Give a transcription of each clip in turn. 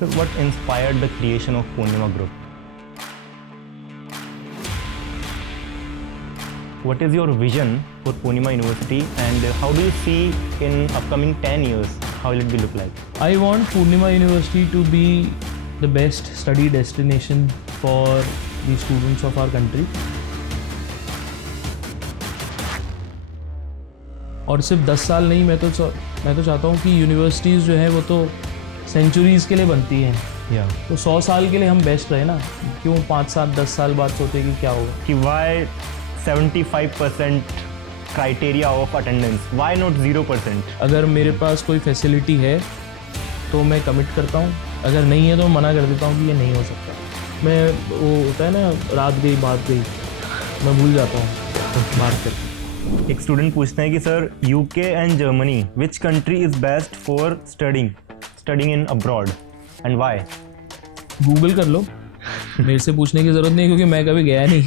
So what inspired the creation of Purnima Group? What is your vision for Purnima University and how do you see in upcoming 10 years, how will it be look like? I want Purnima University to be the best study destination for the students of our country. और सिर्फ 10 साल नहीं, मैं तो चाहता हूँ कि universities जो हैं वो तो सेंचुरीज़ के लिए बनती हैं, तो 100 साल के लिए हम बेस्ट रहे ना, क्यों 5 साल 10 साल बाद सोचे कि क्या होगा। कि why 75% criteria of attendance, why not 0%? अगर मेरे पास कोई फैसिलिटी है तो मैं कमिट करता हूँ, अगर नहीं है तो मना कर देता हूँ कि ये नहीं हो सकता। मैं वो होता है ना, रात गई बात गई, मैं भूल जाता हूँ बात करके। एक स्टूडेंट पूछते हैं कि sir UK and Germany which country is best for studying in abroad and why? Google कर लो, मेरे से पूछने की ज़रूरत नहीं क्योंकि मैं कभी गया नहीं।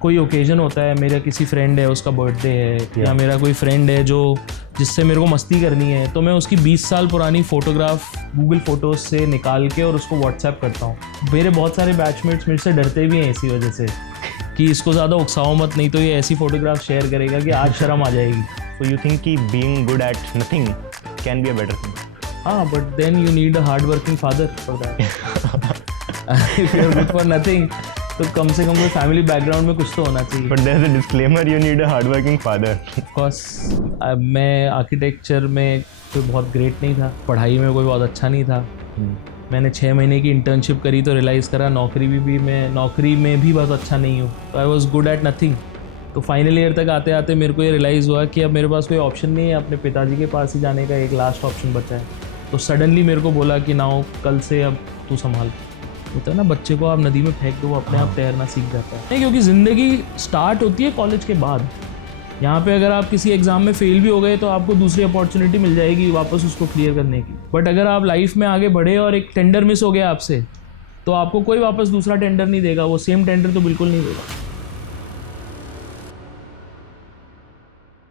कोई ओकेजन होता है, मेरा किसी फ्रेंड है उसका बर्थडे है, या मेरा कोई फ्रेंड है जो जिससे मेरे को मस्ती करनी है, तो मैं उसकी 20 साल पुरानी फ़ोटोग्राफ गूगल फ़ोटोज़ से निकाल के और उसको व्हाट्सएप करता हूँ। मेरे बहुत सारे बैचमेट्स मेरे से डरते भी हैं इसी वजह से कि इसको ज़्यादा उकसाओ मत, नहीं तो ये ऐसी फ़ोटोग्राफ शेयर करेगा कि आज शर्म आ जाएगी। So you think कि being good at nothing can be a better thing? हाँ, but then you need a hard-working father for that. If you're good for nothing, तो कम से कम कोई फैमिली बैकग्राउंड में कुछ तो होना चाहिए। But there's a disclaimer, you need a hard-working father. Of course, मैं आर्किटेक्चर में कोई बहुत ग्रेट नहीं था, पढ़ाई में कोई बहुत अच्छा नहीं था। मैंने 6 महीने की इंटर्नशिप करी तो रियलाइज़ करा नौकरी में भी बहुत अच्छा नहीं हूँ, तो I was good at nothing. तो फाइनल ईयर तक आते आते मेरे को ये रियलाइज़ हुआ कि अब मेरे पास कोई ऑप्शन नहीं है, अपने पिताजी के पास ही जाने का एक लास्ट ऑप्शन बचा है। तो सडनली मेरे को बोला कि नाउ कल से अब तू संभाल। होता है ना, बच्चे को आप नदी में फेंक दो, वो अपने आप तैरना सीख जाता है। नहीं, क्योंकि ज़िंदगी स्टार्ट होती है कॉलेज के बाद। यहाँ पे अगर आप किसी एग्ज़ाम में फेल भी हो गए तो आपको दूसरी अपॉर्चुनिटी मिल जाएगी वापस उसको क्लियर करने की। बट अगर आप लाइफ में आगे बढ़े और एक टेंडर मिस हो गया आपसे, तो आपको कोई वापस दूसरा टेंडर नहीं देगा, वो सेम टेंडर तो बिल्कुल नहीं देगा।